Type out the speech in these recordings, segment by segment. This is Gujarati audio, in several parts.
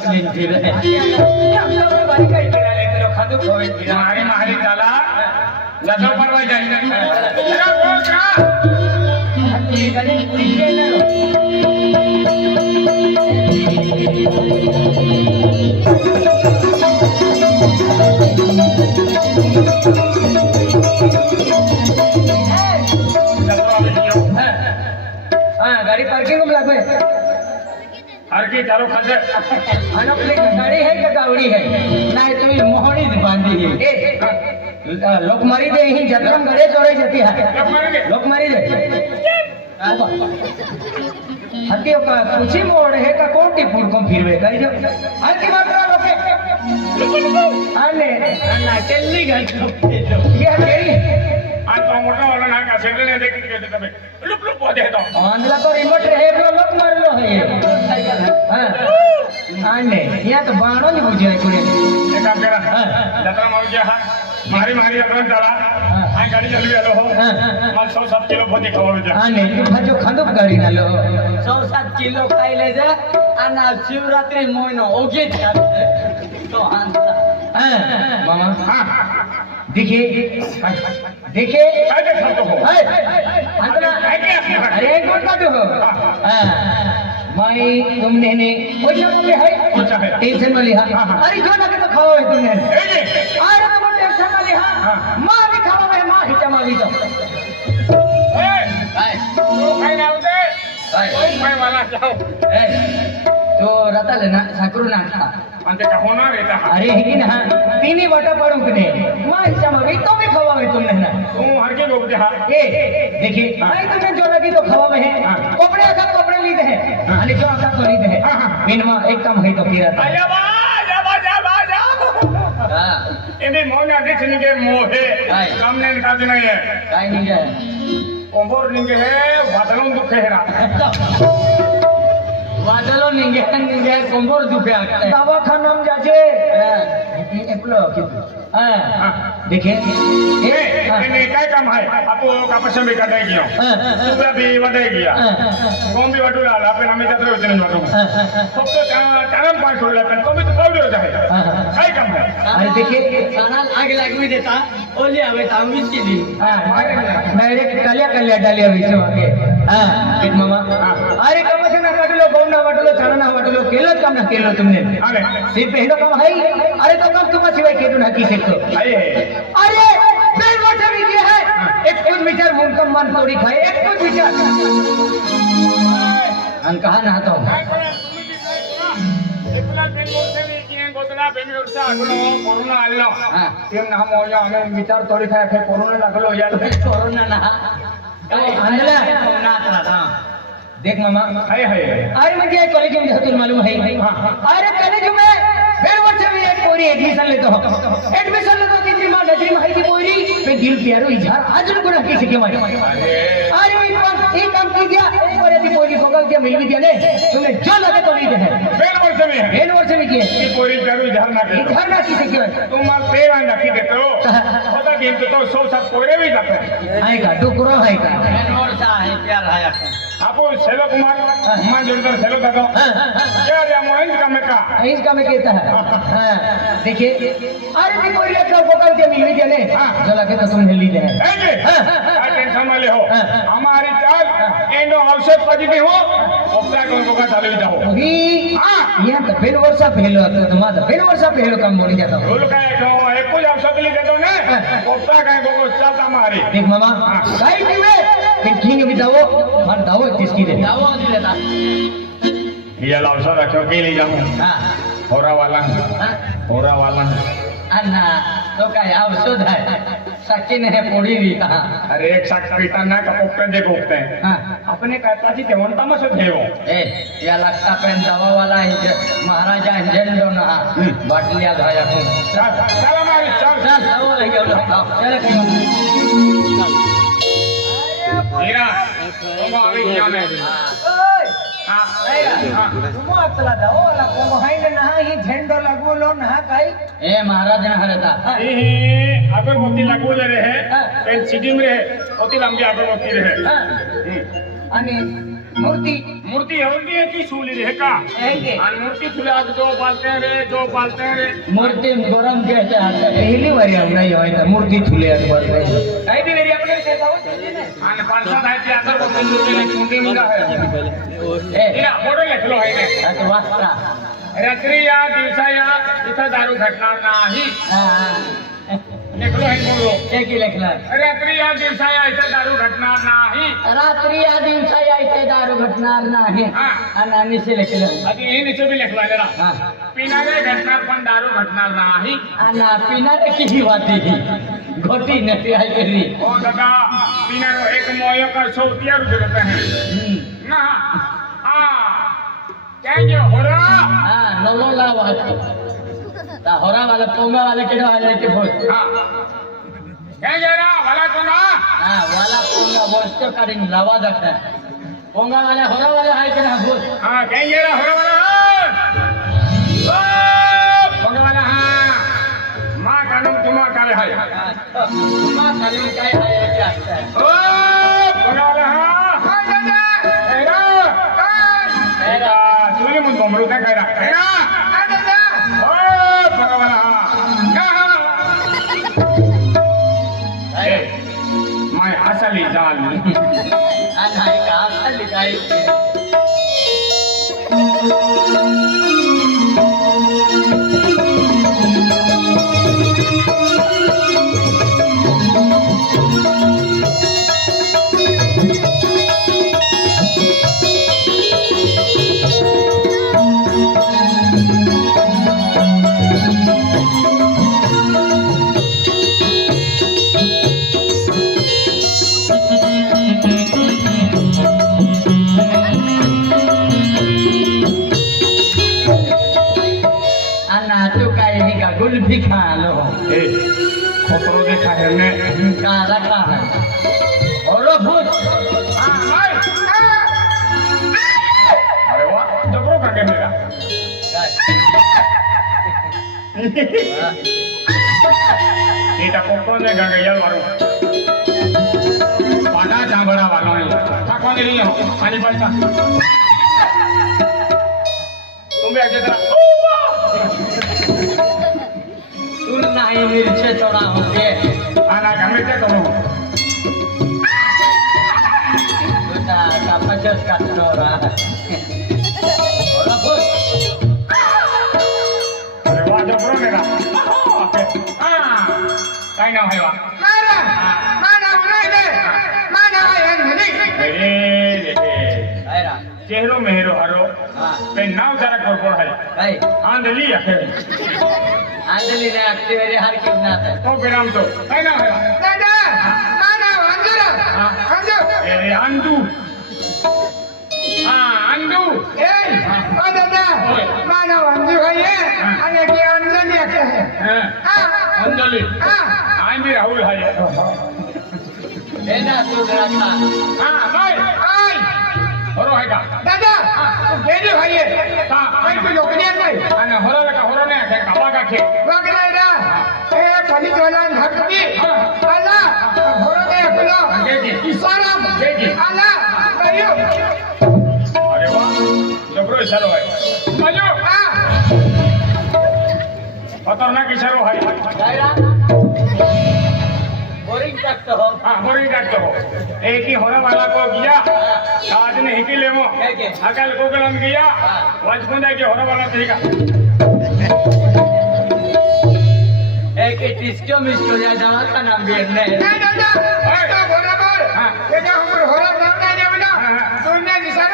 मछली फिर है मारे मारे डाला लगा पर गाड़ी पार्किंग में लगे ગયો હા ગાડી પાર્કિંગ માં લાગે હરકી ચાલો ખસે આનો પ્લેન ગાડી હે કે ગાવડી હે ના એ તો એ મોહણી જ બાંધી હે એ લોક મારી દે અહીં જત્રમ ગળે ચોરાઈ જતી હે મારી દે. લોક મારી દે હતી પૂછી મોડ હે કે કોટી ફૂડકો ફીરવે કરી જો હરકી માત્ર લોકે આને ના કેટલી ગાડી ये तेरी આ તો મોટો વાળો ના કા સેટલ ને દેખી કે તમે લુપ લુપ બોધે તો आंधला तो रिमोट रहे वो ને ત્યાં તો બાણો ને પૂજ્યા કોઈ એક કામ કરા જત્રા માં ગયા મારી મારી અકરણ ચાલા આ ગાડી ચાલવી આલો હો માલ સો સાત કિલો ભોજી ખવડો છે હા ને તું ભાજો ખાંડો ગાડી ના લો સો સાત કિલો ખાઈ લે છે અને શિવરાત્રી મોઈનો ઓગે ચાલે છે તો હાંતા હા મામા હા দেখে দেখে আরে কোনটা দেবো হ্যাঁ માઈ તમને ને ઓલા મમ્મી હઈ ટેન્શનમાં લીહા અરે જો લાગે તો ખાવા હોય તમને. અરે મમ્મી ટેન્શનમાં લીહા માં ને ખાવા હોયમાં હિચા માં લીધો એ. ભાઈ. તું ખાઈને આવજે ભાઈ. ભાઈ વાલા જાઓ. એ. તો રતલ ના સાકરું નાખતા અંતે કહો ના રહેતા અરે હી ના પીની વટા પડું કે માં હિચા માં તો મે ખાવા હોય તમને ના. હું હરકે રોક દે હા. એ દેખી. ભાઈ તમને જો લાગી તો ખાવા હોય કોપડે આખા અને જો આકા કરી દે મિનમાં એક કામ હોય તો પીરા અલ્યા વાહ જા વાહ જા વાહ જા હા. એને મોના દેખની કે મોહે. કામ ને ખાતે હે. કાઈ નહીં જાય. કોંબોર નીંગે હે વાદળો દુખે હેરા વાદળો નીંગે નીંગે કોંબોર દુખે દવાખાનામાં જાજે. એકલો કીધું देखिए काय काम आहे आपण कापसा बी काढाय गया तुला बी वाटाय गया कोण बी वाटू लागला आपण आम्ही त्याचं योजना वाटू फक्त कारण पाय सोडला पण कमी तर पावलेच आहे काय काम आहे अरे देखिए सारा आग लागवी देता ओली हवे तांबीच केली डायरेक्ट कल्या कल्या डाली हवी मागे હા પીઠમાં આ રે કમસના વાટલો ગૌના વાટલો ચાણાના વાટલો કેલો કામના કેલો તમને. અરે સી પહેલો કામ હઈ અરે તો કામ તમા સિવાય કેતું નથી શકતો. અરે અરે બે વાટે વી જે હે એક જ વિચાર. કહા ના તો. કોરોના આવેલો. એમ નામ અમે વિચાર તોડી ખાય કોરોના નાખેલો યાર. કોરોના ના. देख मामा हाय हाय अरे मैं कॉलेज में धतुर मालूम है अरे कॉलेज में માટે એડમિશન લેતો હતો એડમિશન લેતો દીકરીમાં નજરી માહિતી મોરી પે દિલ પ્યારો ઇજાર આજ લોકો નક્કી છે કેવાય અરે ઓય પણ એ કામ કી ગયા? એક વાર દી મોરી કોગલ કે મિલવી દે ને તમને જો લાગે તો નહીં દે. બેન વર્ષે મે. બેન વર્ષે મે કે એ મોરી પ્યારો ઇજાર ના કે ઇજાર ના કી કેવાય તું માર પેવા ના કી દેતો ખોદા કેમ તો સૌ સાથ કોરે વી જાતે આય ગાડો કરો હાય કા બેન વર્ષા હે પ્યાર હાય આપો સેલો કુમાર માં જોડદાર સેલો દાદો क्या रे मोहन का में का इसका मैं कहता है हाँ, देखिए अरे भी कोई लेकर भोगल के मिल भी दिया ने जो लगे तो तुमने लीजिए है है जी आ टेंशन वाले हो हमारी चाल एंडो औषध पॉजिटिव हो ओपरा को को का चालू जाओ अभी यहाँ तो बेन वर्षा पहलो હતો તો માં તો બેન વર્ષા પહેલો કામ બોલી જતો बोल का एक एक कुछ औषध ली देतो ने ओपरा का को को चलता मारी देख मामा काई पीवे फिर ठीक भी दावो मार दावो किसकी दे દાવો નથી લેતા ये औषध रखो के ले जाऊं हाँ होरा वाला हाँ होरा वाला અન્ના તો કાંઈ આવશો થાય साक्षी ने पोड़ी भी अरे एक साक्ष पीता ना कपोक पे दे हैं अपने कहता जी देवन तमस देवो ए या लगता पे दवा वाला महाराजा इंजन दो ना बाट लिया धाया को चल चल हमारी चल चल दवा ले गया चल चल हीरा हम आवे क्या मैं झेंडो लगवलो ना काही ए महाराज ना हरता ए अगरबत्ती लगवले रहे एन सिटीम रहे अति लांबी अगरबत्ती रहे आणि मूर्ती मूर्ति होती है कि सूली रहेगा मूर्ति फुला जो पालते रहे जो पालते रहे मूर्ति गरम कहते हैं पहली बार हमने ये होता मूर्ति फुले पालते हैं आई भी मेरी अपने से था वो चलिए ना हां पांच सात आई थी आकर वो मूर्ति ने चुंडी मिला है ए फोटो लिख लो है ने तो वास्ता रात्री या दिवसा या इथं दारू घटणार नाही રાત્રિ આ દિવસાએ આયતે દારૂ ઘટનાર નાહી. રાત્રિ આ દિવસાએ આયતે દારૂ ઘટનાર નાહી. અને નીચે લખી લો હજી એ નીચે ભી લખવા લેરા પીનારે ઘટનાર પણ દારૂ ઘટનાર નાહી. અને પીનારે કીધી વાતી ઘટી નથી આઈ કરી ઓ દાદા પીનારો એક મોયો કા સૌ તૈયાર જ હે. ના. આ કેજો હોરા? હા નવલો લાવા హోరా వాళ్ళ పొంగ వాళ్ళకి వాళ్ళకి పోతు వాళ్ళ పొంగ వస్తు కాడి లవా దట్ట పొంగ వాళ్ళ హోరా వాళ్ళ హాయికి నా పోతు పొంగ వాళ్ళ మా కలం తుమా కాలే హాయ్ తుమా కలం కాయ హాయ్ ఓ పొంగ వాళ్ళ హాయ్ ఏరా ఏరా తూలి ముందు అమృత కాయ అసలు చాలు అలా కాదు તને ઊંચા રાખા હે ઓલો ભૂત. અરે વાહ જબરો કાકે મેરા એટા કોકોને ગંગે યાર તું બે જરા જતા તું નાઈ મિર્ચે થોડા હોકે આના ગમે તે કરું બેટા કાપચસ કાટો રા ઓરો ભૂત અરે વાહ જબરો ને રા હા કઈ ના હોય રે રે આયરા ચહેરો મહેરો હરો હા કઈ નાવ જરા કોરકોર હે કઈ આંધલી આખે આંજલી ને. એક્ટિવેરી હાર કેમ ના થાય તો પેરામ તો કઈ ના હોય એ. રે આંદુ હા. હા. અંજલિ. આઈ બી રાહુલ હાય. એના તું રાખા હા ભાઈ હરો હે. કા અને હરો કા હરો ને કે કાબા કા ખે અરે વાહ. જબરો ઇશારો હોય. બાજુ ખતરનાક ઈશારો હોય. ভাঙৰি কাট এই কি হয় মালা কিয়া তাৰ শিকিলে মই আকাল কুকলাম কিয়া বাজপুন কি হৰ মালা শিকা নিচাৰ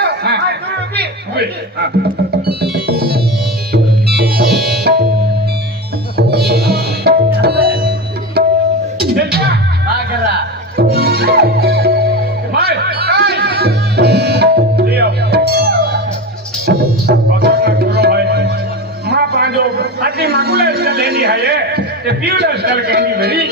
ಕಟ್ಟಿ ಮಂಗುಳಷ್ಟ ಲೇನಿ ಹಾಯೆ ಪಿಯುಳಷ್ಟ ಕಣ್ಣಿ ಬರಿ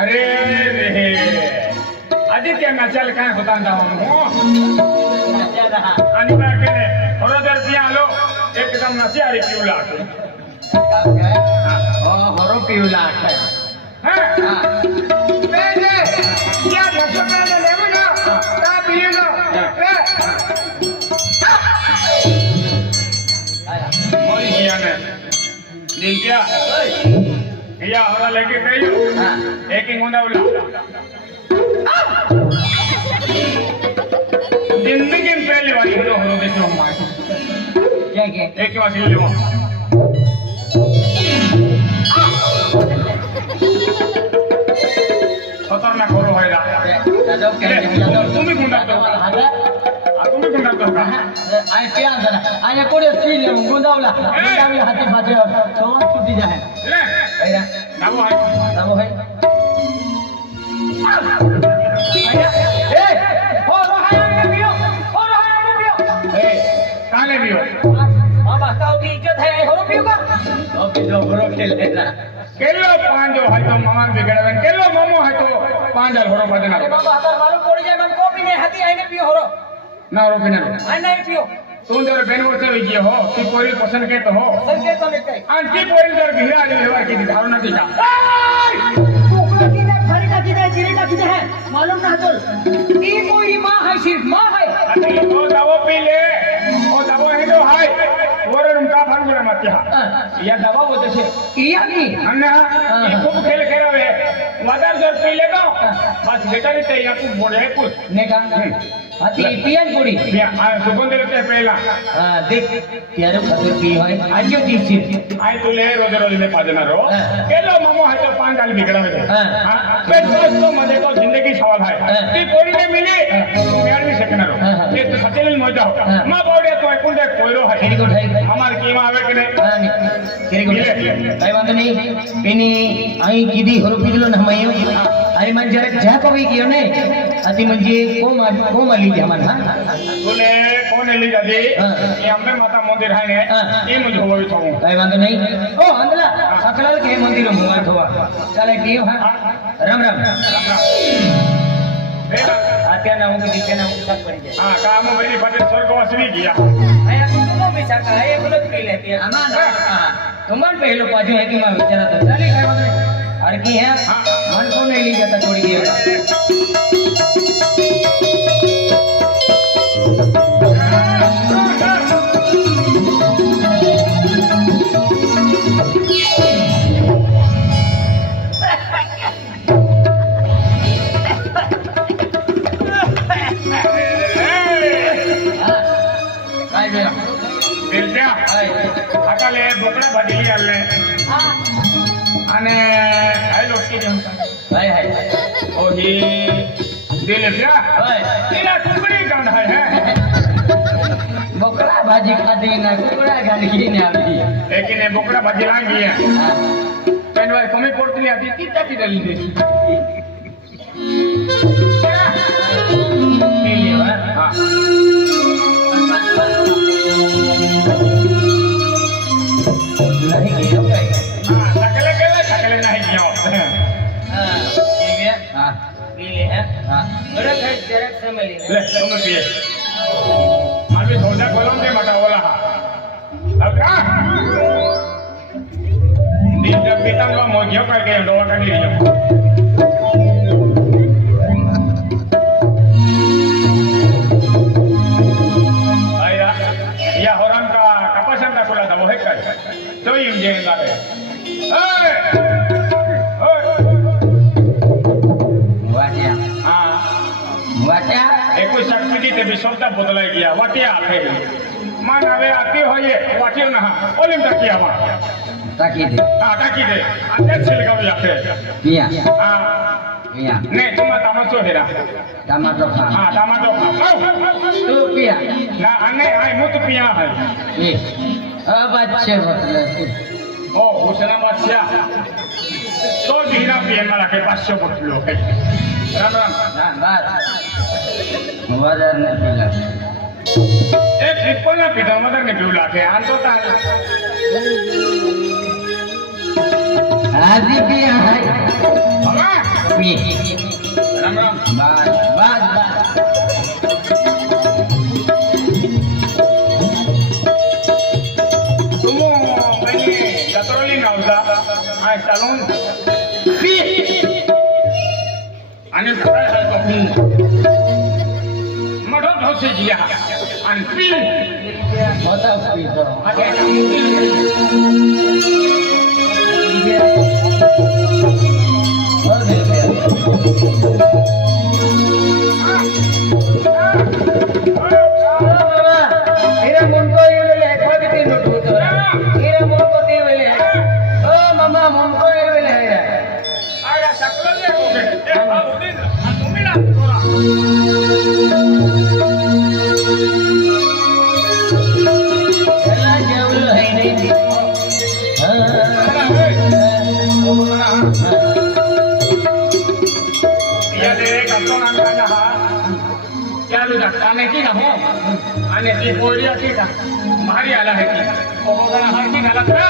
અરે ಅತ್ಯಂಗ ಚಲ್ ಕಾಣ ಗೊತ್ತಾಂದ అని మాకనే హొరగర్ దియాలో એકદમ નસિયારી પીવલા ઓ હરો પીવલા હા? બે જે ક્યાં નસો મેને લેવનો તા પીવલો રે મોરી ગયાને નીંગ્યા? ગયા હરા લેકે ગયો એકી મુંડાવલા જિંદગી માં પહેલી વાર હીરો હરો દેશો માં ક્યાં કે એક વાર હીરો લેવો ખતરનાક હરો હોય યાદવ કે યાદવ? તમે ગુંડા તો આ તમે ગુંડા તો આ પ્યાર જરા આને કોડે સ્પી લે? ગુંડાવલા. ગુંડાવી હાથી માથે તો છૂટી જાય. લે આયા નામો હે નામો હે બીજો બરો ખેલેલા કેલો પાંજો હોય તો મમાન બિગડવે કેલો મોમો હોય તો પાંજલ હોરો અરે બદના બાબા હાથર માલુમ પડી જાય મને કોપી ને હાથી આઈને પીઓ હોરો ના રોપીને આ નહીં પીઓ. તું જરા બેન વર્ષે હોઈ ગયો હો. તી પોરી પસંદ કે તો હો. સંકેતો ને કઈ. આન તી પોરી જર ભીરા આવી વ્યવહાર કી ધારો નથી કા ટુકડો કીધે ફરી કા કીધે જીરી કા કીધે હે? માલુમ ના હતોલ ઈ કોઈ માં હે. સિર્ફમાં હે દવો પી લે. રૂમકા ફાંગુલા મત હા. યા દવા હોતે છે. ઈ આની અને ખૂબ ખેલ ખેરાવે વધારે જોર પી લે તો બસ બેટા ની તૈયાર તું બોલે કુછ ને કામ હતી પિયન પૂરી. આ સુગંધ એટલે પહેલા. હા દેખ ત્યારે ખાતે પી હોય. આજે દિવસે આ તો લે રોજ રોજ લે પાજનારો કેલો મમો હતો પાંચ આલ બિગડાવે હા. પે દોસ્તો મને તો જિંદગી સવાલ હે. તી કોઈને મિલી? મેળવી શકનારો એ તો સચેલ મોજા હો. માં બોડે તો કુંડે કોયરો હે કેરી ગોઠાઈ અમાર કેમ આવે કે નહીં? કેરી ગોઠાઈ કઈ વાંધો નહીં. એની અહીં કીધી હરફી ગલો ને હમય અહીં મન જરાક જા કવી ગયો ને અતિ મંજે કોમ કોમ આલી જા મન હા? બોલે કોને લઈ જાજે હા. એ અંબે માતા હા. એ મુજ હોવી તો હું કઈ વાંધો નહીં. ઓ અંદલા સકલાલ કે મંદિર મુવા થવા? ચાલે કીયો હા? રામ રામ. અત્યારના હું નીચેના હું સાત પડી જાય. હા કામ બધી પછી સ્વર્ગવાસ વી ગયા. આયા કુટુંબો મિસાકા એ બોલો પી લે કે આમાં ના તુમન પહેલો પાછું હે કે માં વિચારા તો ચાલી કઈ વાંધો અરકી હે? મન કો નહીં લઈ જતા છોડી દે અને ખાઈ લોટકી જેમ હાય હાય. ઓહી દિલ હાય. તેના ટુકડી કાંડ હે? બકરા ભાજી ખાધી ના કુકડા ગાંધી ને આવી. એકને બોકડા ભાજી હે. હા પેનવાય કમી પડતી હતી તી ચાકી દલી લે. તમે પીએ. મારી સોજા કોલમ દે મટા ઓલા અકા પીતમ લો મોગ્યો કઈ કે ડોવા કાઢી રહ્યો તે વિશ્વતા બદલાઈ ગયા વાટિયા આપે માન હવે આતી હોઈએ વાટ્યો ના ઓલિમ તકિયામાં રાખી દે હા તાકી દે આ તે લગાવી આપે અહીંયા હા અહીંયા ને તુમા તામસો હેરા ટમાટો ખા હા ટમાટો ખાઓ તું પિયા ના આને આય મુત પિયા હે એ અબાદ છે બકલે ઓ હુસેનાબાદ છે તો જીરા પિયા રાખે પાછો બટલો રામ રામ ના બસ મવાદાર ને પીલા. એ ટ્રિપલ ના પીધા મદર ને પીવું લાગે. આ તો તાર. હાજી પી હાય. હવે પી Ram. Ram bye bye Salón. Sí. Años atrás. હું મોઢો ધોસે ગયા અને પી બધા પી કરો ती बोरी अशी मारी आला है की ओगळा हा की घालत रा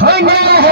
हाय हाय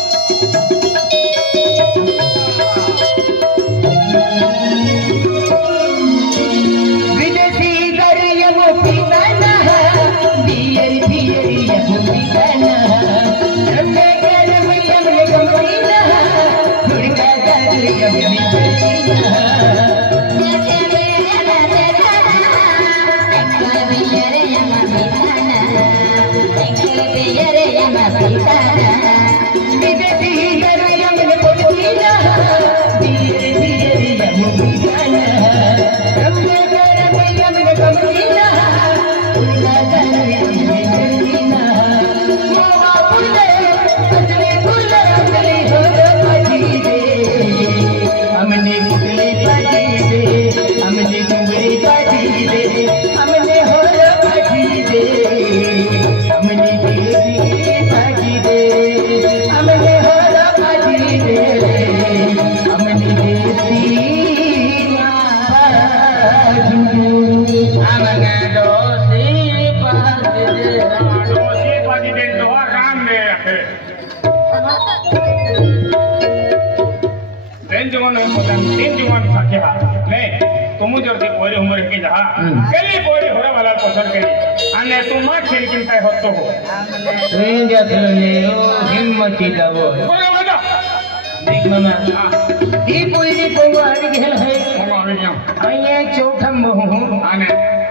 ಹೊತ್ತು ಹಿಮ್ಮತ್ತಿದ್ದವು દીપ દીપ અહીંયા ચોથમ હું.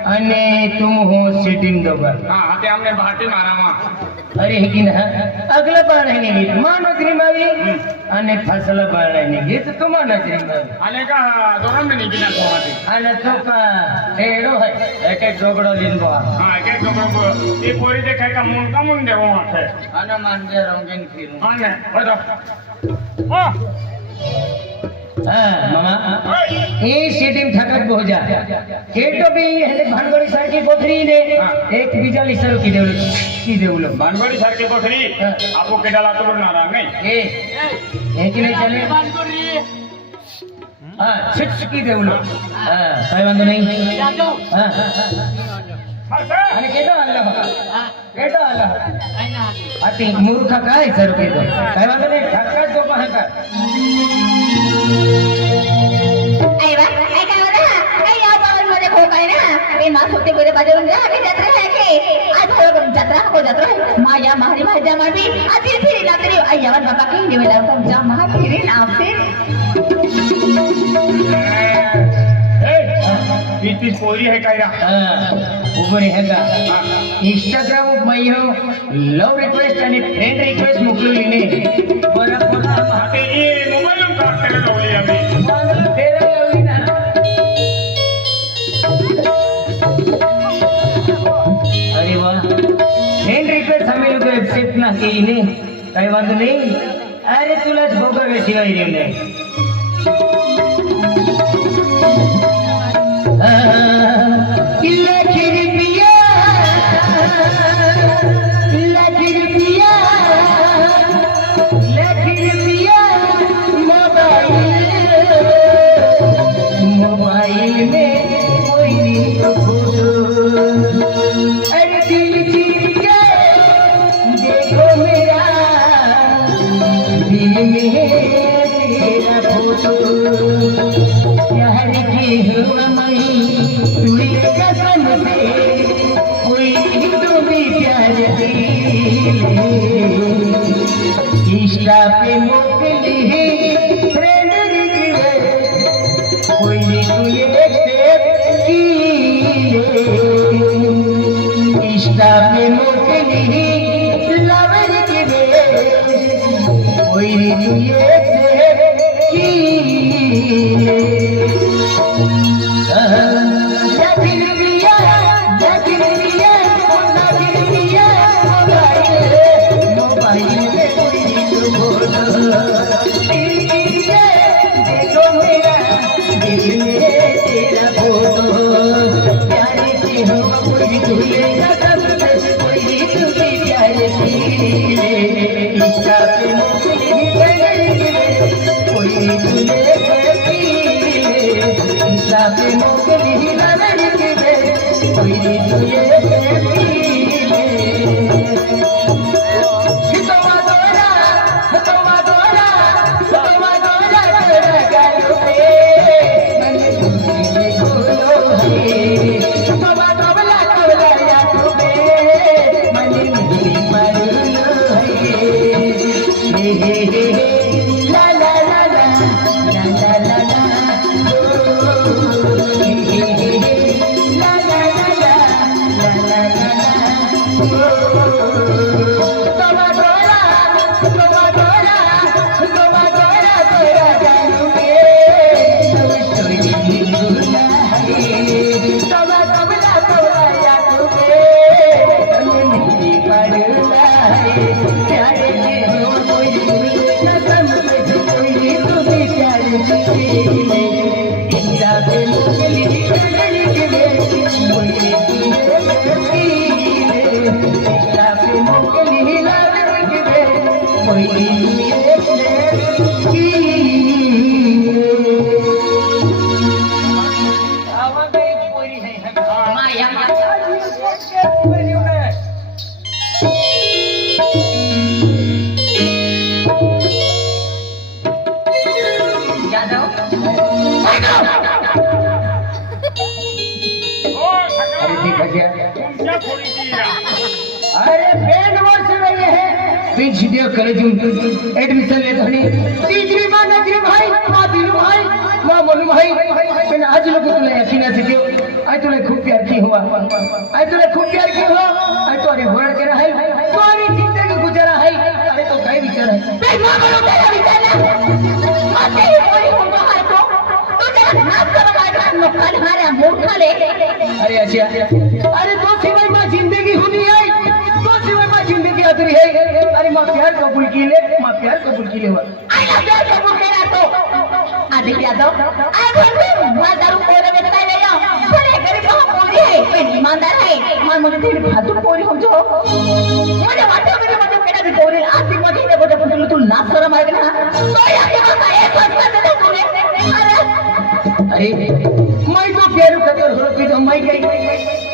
અને? તું હું સિટિંગ દબર હા તે અમને ભાટી મારામાં. હરિહિના અગલ બાણની ગીતમાં નજરી માવી અને ફસલ બાણની ગીત તુમા નજરી માવી આને કા દોરમની ગીત કોવાતી આને તો કા એડો હે એક એક જોગડો લીન બો હા એક એક જોગડો એ પોરી દેખાય કા મુન કા મુન દેવો આને રંગીન જા હા. દેવલો હા કઈ વાંધો નહીં. હા. અને કેટો અલ્લાહ કેટો અલ્લાહ મૂર્ખ કાય સર કે કઈ વાંધો નહીં. ઠક્કર તો પહકા मासोते गोरे बाजारून जा आगे जत्रा है के आज हो जत्रा को जत्रा माया मारी भाजा मारी आज ये फिर ना तेरी आया वन बाबा के निवेला को जा महा फिर ना आते इतनी पोरी है कायरा ऊपर है का इंस्टाग्राम वर मी हो लव रिक्वेस्ट आणि फ्रेंड रिक्वेस्ट मोकलली ने बरं बरं हाते मोबाईल काढते એક્સેપ્ટ નહીં. કઈ વાંધો નહીં. અરે તુલા જ ભોગવે સિવાય રહ્યું ને গোলাপি মুখ নিহি লাভের কি বেশ ওই নিয়েছে लिए पिंच दिया कॉलेज एडमिशन ले धनी तीसरी मां नजरी भाई मां दिलू भाई मां मोनू भाई मैंने आज लोग तुमने यकीन से क्यों आज तूने खूब प्यार की हुआ आज तूने खूब प्यार की हो आज तो अरे होड़ के रहा है तुम्हारी जिंदगी गुजरा है अरे तो काय विचार है ते माँ बनो तेरा विचार ना माते ही कोई हमको हाय तो तू तेरा नाच कर मार नुकसान हारे मूर्खाले अरे अच्छा अरे तो सिवाय माँ अरे माँ प्यार कबूल की ले माँ प्यार कबूल की ले हुआ आई ना प्यार कबूल करा तो आदित्य यादव आई बोलते माँ दारू कोरे में तय ले जाओ भले गरीब हो पूरी है मैं ईमानदार है माँ मुझे तेरी फातू पूरी हम जो मुझे वाटे मुझे मुझे केटा भी पूरी आती मुझे ने बोले तुम तू ना शर्म आएगा ना तो यार के बात है संस्कार दे तूने अरे अरे मैं तो प्यार खतर हो पी दो मैं गई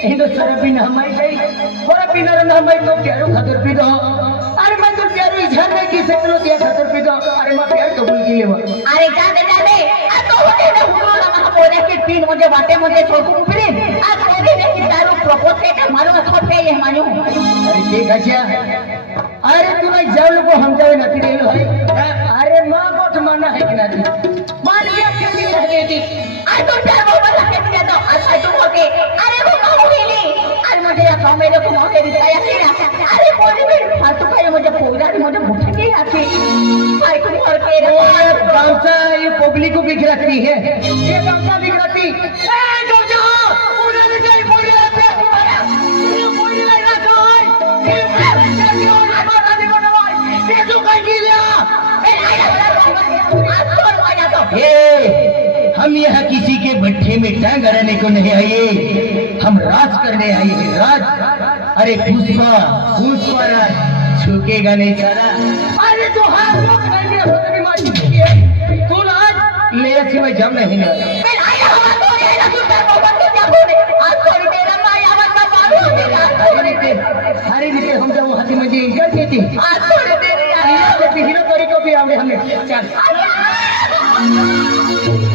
हिंदू सर भी ना मैं गई और पीना ना मैं तो प्यार खतर पी दो अरे मैं तो प्यार इजहार में की सकलो दिया खतर पी दो अरे मैं प्यार कबूल की ले हुआ अरे जाने जाने आ तो होते ना हुकुम ना महा बोले कि तीन मुझे बाटे मुझे छोटू उपरी आ कोरी ने कि तारो प्रपोज के मालूम खट पे ये मालूम अरे ठीक है क्या अरे तू नहीं जाओ लोगो हम जाओ ना तेरे लो है अरे माँ को तो मानना है कि ना तू मान लिया कि नहीं रह गई थी आ तो चार अरे मुझे या गांव में लोग मौके दिखाया कि ना अरे कोरी में फालतू का मुझे पूरा मुझे भूख नहीं आती आई तुम और के ये गामसा ये पब्लिक को बिखराती है ये गामसा बिखराती ए गामसा उड़े ले जाए मोड़ी ले पे ये मोड़ी ले ना कोई ये मैं के और माता दी को नवाई ये जो कहीं की लिया आज छोड़ माया तो ए, हम यहाँ किसी के भट्ठे में टांग अड़ाने को नहीं आए हम राज करने आए हैं राज अरे पुष्पा पुष्पा राज छूकेगा नहीं सारा अरे तू हाथ रोक नहीं हो तेरी मां की है तू आज मेरा सिवाय जम नहीं ना मैं आया हवा तो ये ना तू तेरे को बंद क्या बोले आज थोड़ी देर में आया हवा का मारू अरे रीते अरे रीते हम जब हाथी में जी कर देती आज थोड़ी देर में आया ये तो हीरो तोरी को भी आवे हमें चल ऑर्डर